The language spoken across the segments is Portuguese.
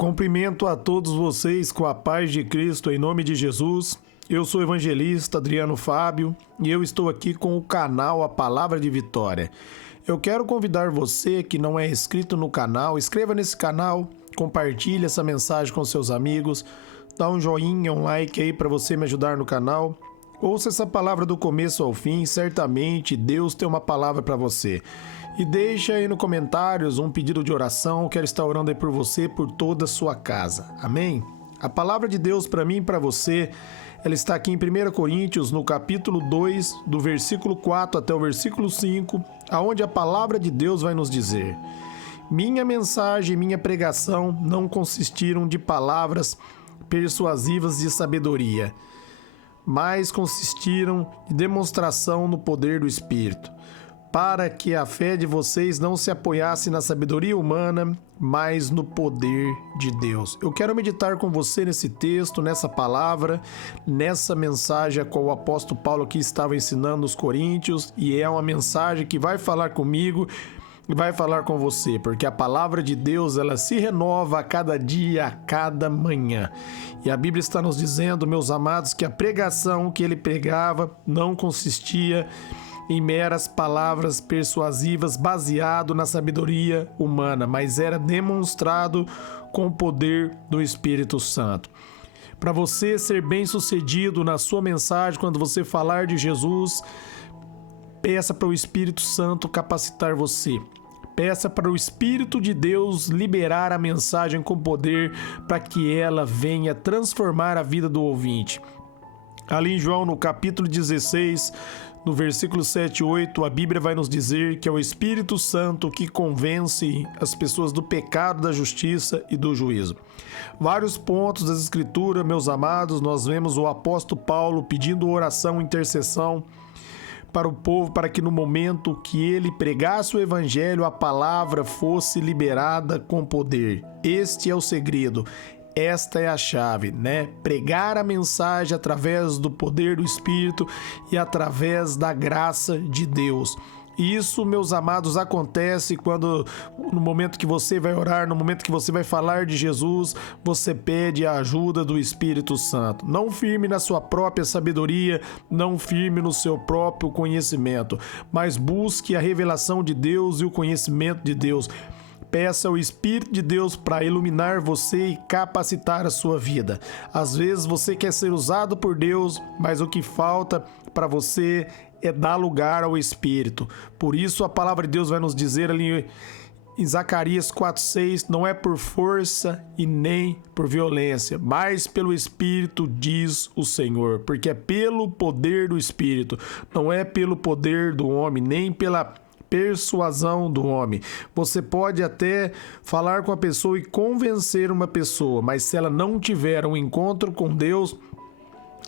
Cumprimento a todos vocês com a paz de Cristo em nome de Jesus. Eu sou o evangelista Adriano Fábio e eu estou aqui com o canal A Palavra de Vitória. Eu quero convidar você que não é inscrito no canal, inscreva nesse canal, compartilhe essa mensagem com seus amigos, dá um joinha, um like aí para você me ajudar no canal. Ouça essa palavra do começo ao fim, certamente Deus tem uma palavra para você. E deixa aí nos comentários um pedido de oração, quero estar orando aí por você, por toda a sua casa. Amém? A palavra de Deus para mim e para você, ela está aqui em 1 Coríntios, no capítulo 2, do versículo 4 até o versículo 5, aonde a palavra de Deus vai nos dizer: minha mensagem e minha pregação não consistiram de palavras persuasivas de sabedoria, mas consistiram de demonstração no poder do Espírito, para que a fé de vocês não se apoiasse na sabedoria humana, mas no poder de Deus. Eu quero meditar com você nesse texto, nessa palavra, nessa mensagem a qual o apóstolo Paulo aqui estava ensinando os coríntios, e é uma mensagem que vai falar comigo e vai falar com você, porque a palavra de Deus, ela se renova a cada dia, a cada manhã. E a Bíblia está nos dizendo, meus amados, que a pregação que ele pregava não consistia em meras palavras persuasivas baseado na sabedoria humana, mas era demonstrado com o poder do Espírito Santo. Para você ser bem-sucedido na sua mensagem, quando você falar de Jesus, peça para o Espírito Santo capacitar você. Peça para o Espírito de Deus liberar a mensagem com poder para que ela venha transformar a vida do ouvinte. Ali em João, no capítulo 16, no versículo 7 e 8, a Bíblia vai nos dizer que é o Espírito Santo que convence as pessoas do pecado, da justiça e do juízo. Vários pontos das Escrituras, meus amados, nós vemos o apóstolo Paulo pedindo oração, intercessão para o povo, para que no momento que ele pregasse o evangelho, a palavra fosse liberada com poder. Este é o segredo. Esta é a chave, né? Pregar a mensagem através do poder do Espírito e através da graça de Deus. Isso, meus amados, acontece quando, no momento que você vai orar, no momento que você vai falar de Jesus, você pede a ajuda do Espírito Santo. Não firme na sua própria sabedoria, não firme no seu próprio conhecimento, mas busque a revelação de Deus e o conhecimento de Deus. Peça ao Espírito de Deus para iluminar você e capacitar a sua vida. Às vezes você quer ser usado por Deus, mas o que falta para você é dar lugar ao Espírito. Por isso a palavra de Deus vai nos dizer ali em Zacarias 4:6, não é por força e nem por violência, mas pelo Espírito, diz o Senhor. Porque é pelo poder do Espírito, não é pelo poder do homem, nem pela persuasão do homem. Você pode até falar com a pessoa e convencer uma pessoa, mas se ela não tiver um encontro com Deus,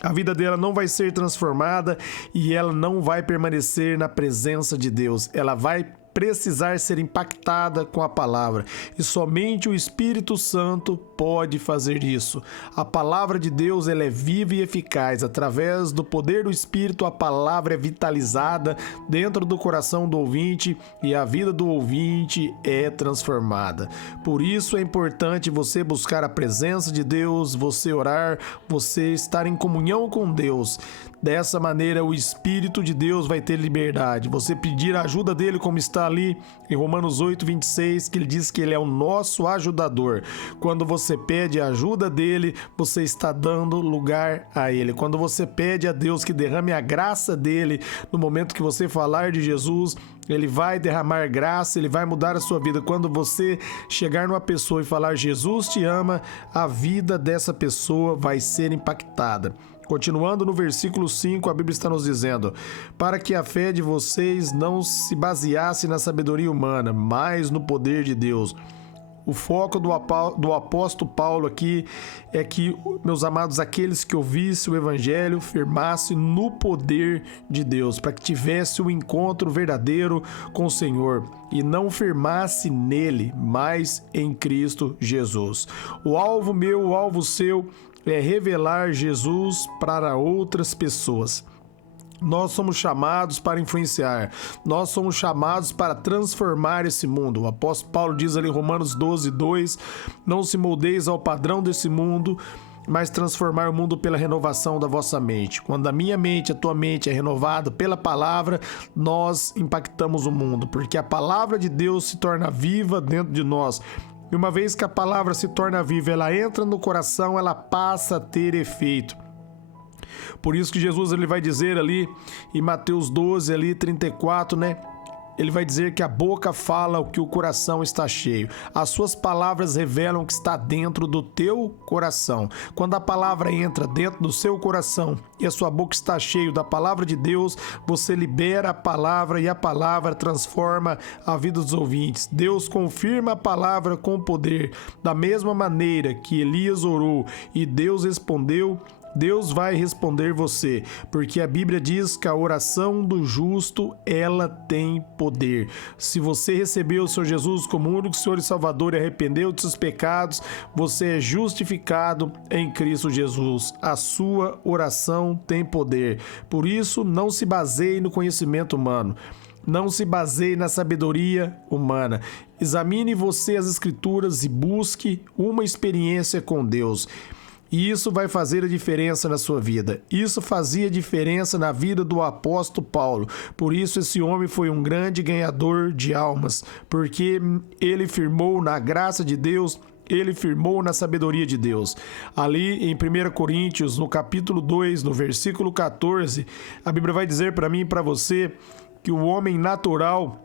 a vida dela não vai ser transformada e ela não vai permanecer na presença de Deus. Ela vai precisar ser impactada com a palavra, e somente o Espírito Santo pode fazer isso. A palavra de Deus, ela é viva e eficaz. Através do poder do Espírito, a palavra é vitalizada dentro do coração do ouvinte e a vida do ouvinte é transformada. Por isso é importante você buscar a presença de Deus, você orar, você estar em comunhão com Deus. Dessa maneira, o Espírito de Deus vai ter liberdade. Você pedir a ajuda dele, como está ali em Romanos 8:26, que ele diz que ele é o nosso ajudador. Quando você pede a ajuda dele, você está dando lugar a ele. Quando você pede a Deus que derrame a graça dele, no momento que você falar de Jesus, ele vai derramar graça, ele vai mudar a sua vida. Quando você chegar numa pessoa e falar Jesus te ama, a vida dessa pessoa vai ser impactada. Continuando no versículo 5, a Bíblia está nos dizendo: para que a fé de vocês não se baseasse na sabedoria humana, mas no poder de Deus. O foco do apóstolo Paulo aqui é que, meus amados, aqueles que ouvissem o evangelho firmassem no poder de Deus, para que tivesse um encontro verdadeiro com o Senhor e não firmasse nele, mas em Cristo Jesus. O alvo meu, o alvo seu é revelar Jesus para outras pessoas. Nós somos chamados para influenciar, nós somos chamados para transformar esse mundo. O apóstolo Paulo diz ali em Romanos 12:2, não se moldeis ao padrão desse mundo, mas transformar o mundo pela renovação da vossa mente. Quando a minha mente, a tua mente é renovada pela palavra, nós impactamos o mundo, porque a palavra de Deus se torna viva dentro de nós. E uma vez que a palavra se torna viva, ela entra no coração, ela passa a ter efeito. Por isso que Jesus ele vai dizer ali em Mateus 12, ali, 34, né? Ele vai dizer que a boca fala o que o coração está cheio. As suas palavras revelam o que está dentro do teu coração. Quando a palavra entra dentro do seu coração e a sua boca está cheia da palavra de Deus, você libera a palavra e a palavra transforma a vida dos ouvintes. Deus confirma a palavra com poder. Da mesma maneira que Elias orou e Deus respondeu, Deus vai responder você, porque a Bíblia diz que a oração do justo, ela tem poder. Se você recebeu o Senhor Jesus como único Senhor e Salvador e arrependeu de seus pecados, você é justificado em Cristo Jesus. A sua oração tem poder. Por isso, não se baseie no conhecimento humano. Não se baseie na sabedoria humana. Examine você as Escrituras e busque uma experiência com Deus. E isso vai fazer a diferença na sua vida. Isso fazia diferença na vida do apóstolo Paulo. Por isso esse homem foi um grande ganhador de almas, porque ele firmou na graça de Deus, ele firmou na sabedoria de Deus. Ali em 1 Coríntios, no capítulo 2, no versículo 14, a Bíblia vai dizer para mim e para você que o homem natural,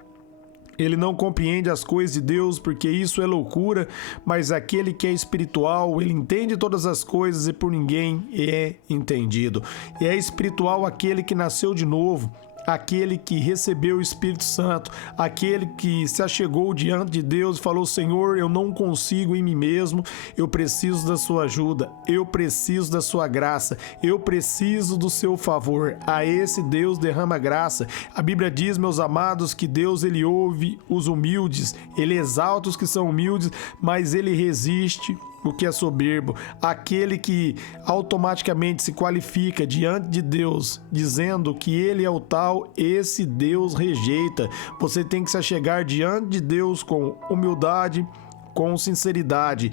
ele não compreende as coisas de Deus, porque isso é loucura, mas aquele que é espiritual, ele entende todas as coisas e por ninguém é entendido. E é espiritual aquele que nasceu de novo, aquele que recebeu o Espírito Santo, aquele que se achegou diante de Deus e falou: Senhor, eu não consigo em mim mesmo, eu preciso da sua ajuda, eu preciso da sua graça, eu preciso do seu favor. A esse Deus derrama graça. A Bíblia diz, meus amados, que Deus ele ouve os humildes, ele exalta os que são humildes, mas ele resiste o que é soberbo. Aquele que automaticamente se qualifica diante de Deus, dizendo que ele é o tal, esse Deus rejeita. Você tem que se achegar diante de Deus com humildade, com sinceridade,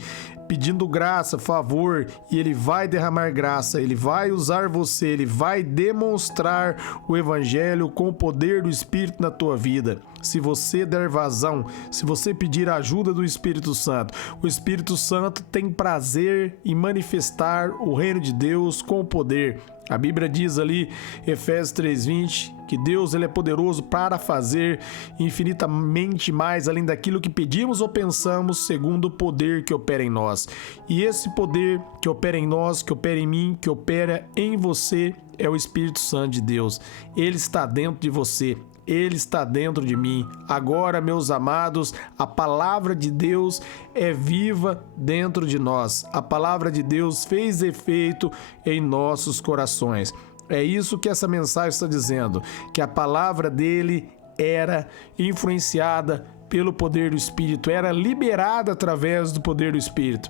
pedindo graça, favor, e ele vai derramar graça, ele vai usar você, ele vai demonstrar o evangelho com o poder do Espírito na tua vida. Se você der vazão, se você pedir a ajuda do Espírito Santo, o Espírito Santo tem prazer em manifestar o reino de Deus com poder. A Bíblia diz ali, Efésios 3:20, que Deus ele é poderoso para fazer infinitamente mais além daquilo que pedimos ou pensamos, segundo o poder que opera em nós. E esse poder que opera em nós, que opera em mim, que opera em você, é o Espírito Santo de Deus. Ele está dentro de você. Ele está dentro de mim. Agora, meus amados, a palavra de Deus é viva dentro de nós. A palavra de Deus fez efeito em nossos corações. É isso que essa mensagem está dizendo, que a palavra dele era influenciada pelo poder do Espírito, era liberada através do poder do Espírito.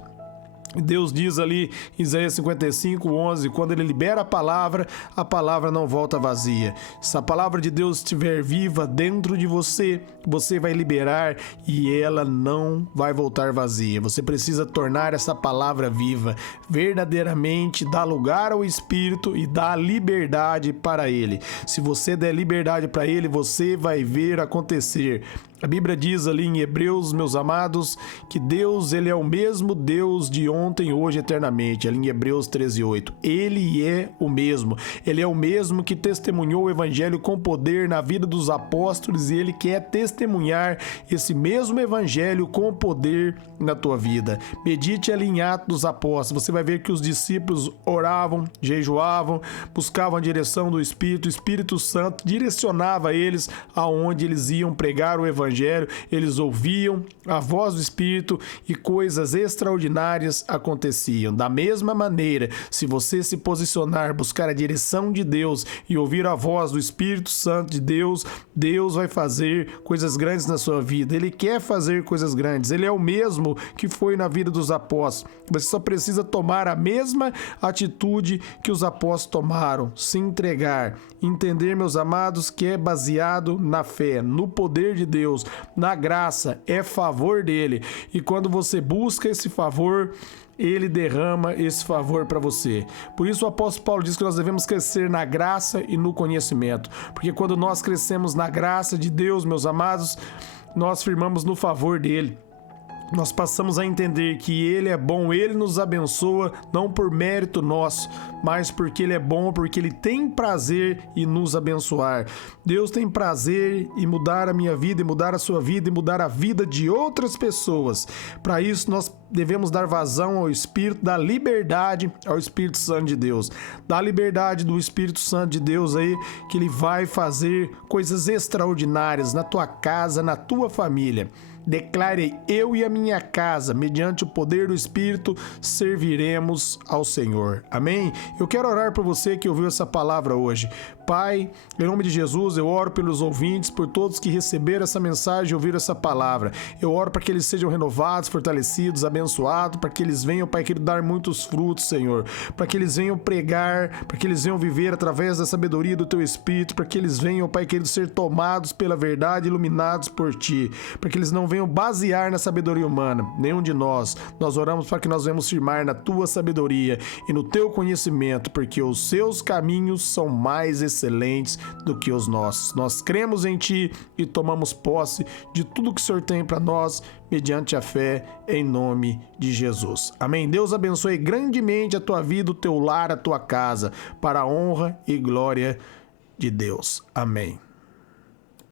Deus diz ali em Isaías 55:11, quando ele libera a palavra não volta vazia. Se a palavra de Deus estiver viva dentro de você, você vai liberar e ela não vai voltar vazia. Você precisa tornar essa palavra viva, verdadeiramente dar lugar ao Espírito e dar liberdade para ele. Se você der liberdade para ele, você vai ver acontecer. A Bíblia diz ali em Hebreus, meus amados, que Deus ele é o mesmo Deus de ontem, hoje, eternamente. Ali em Hebreus 13:8. Ele é o mesmo. Ele é o mesmo que testemunhou o Evangelho com poder na vida dos apóstolos e ele quer testemunhar esse mesmo Evangelho com poder na tua vida. Medite ali em Atos dos Apóstolos. Você vai ver que os discípulos oravam, jejuavam, buscavam a direção do Espírito. O Espírito Santo direcionava eles aonde eles iam pregar o Evangelho. Evangelho, eles ouviam a voz do Espírito e coisas extraordinárias aconteciam. Da mesma maneira, se você se posicionar, buscar a direção de Deus e ouvir a voz do Espírito Santo de Deus, Deus vai fazer coisas grandes na sua vida. Ele quer fazer coisas grandes. Ele é o mesmo que foi na vida dos apóstolos. Você só precisa tomar a mesma atitude que os apóstolos tomaram, se entregar, entender, meus amados, que é baseado na fé, no poder de Deus, na graça, é favor dele. E quando você busca esse favor, ele derrama esse favor para você. Por isso o apóstolo Paulo diz que nós devemos crescer na graça e no conhecimento. Porque quando nós crescemos na graça de Deus, meus amados, nós firmamos no favor dele. Nós passamos a entender que Ele é bom, Ele nos abençoa, não por mérito nosso, mas porque Ele é bom, porque Ele tem prazer em nos abençoar. Deus tem prazer em mudar a minha vida, em mudar a sua vida, em mudar a vida de outras pessoas. Para isso, nós devemos dar vazão ao Espírito, dar liberdade ao Espírito Santo de Deus. Dá liberdade do Espírito Santo de Deus aí, que Ele vai fazer coisas extraordinárias na tua casa, na tua família. Declare: eu e a minha casa, mediante o poder do Espírito, serviremos ao Senhor. Amém? Eu quero orar por você que ouviu essa palavra hoje. Pai, em nome de Jesus, eu oro pelos ouvintes, por todos que receberam essa mensagem e ouviram essa palavra. Eu oro para que eles sejam renovados, fortalecidos, abençoados, para que eles venham, Pai querido, dar muitos frutos, Senhor. Para que eles venham pregar, para que eles venham viver através da sabedoria do Teu Espírito, para que eles venham, Pai querido, ser tomados pela verdade, iluminados por Ti. Para que eles não venham basear na sabedoria humana, nenhum de nós. Nós oramos para que nós venhamos firmar na Tua sabedoria e no Teu conhecimento, porque os Seus caminhos são mais excelentes do que os nossos. Nós cremos em Ti e tomamos posse de tudo que o Senhor tem para nós, mediante a fé, em nome de Jesus. Amém. Deus abençoe grandemente a tua vida, o teu lar, a tua casa, para a honra e glória de Deus. Amém.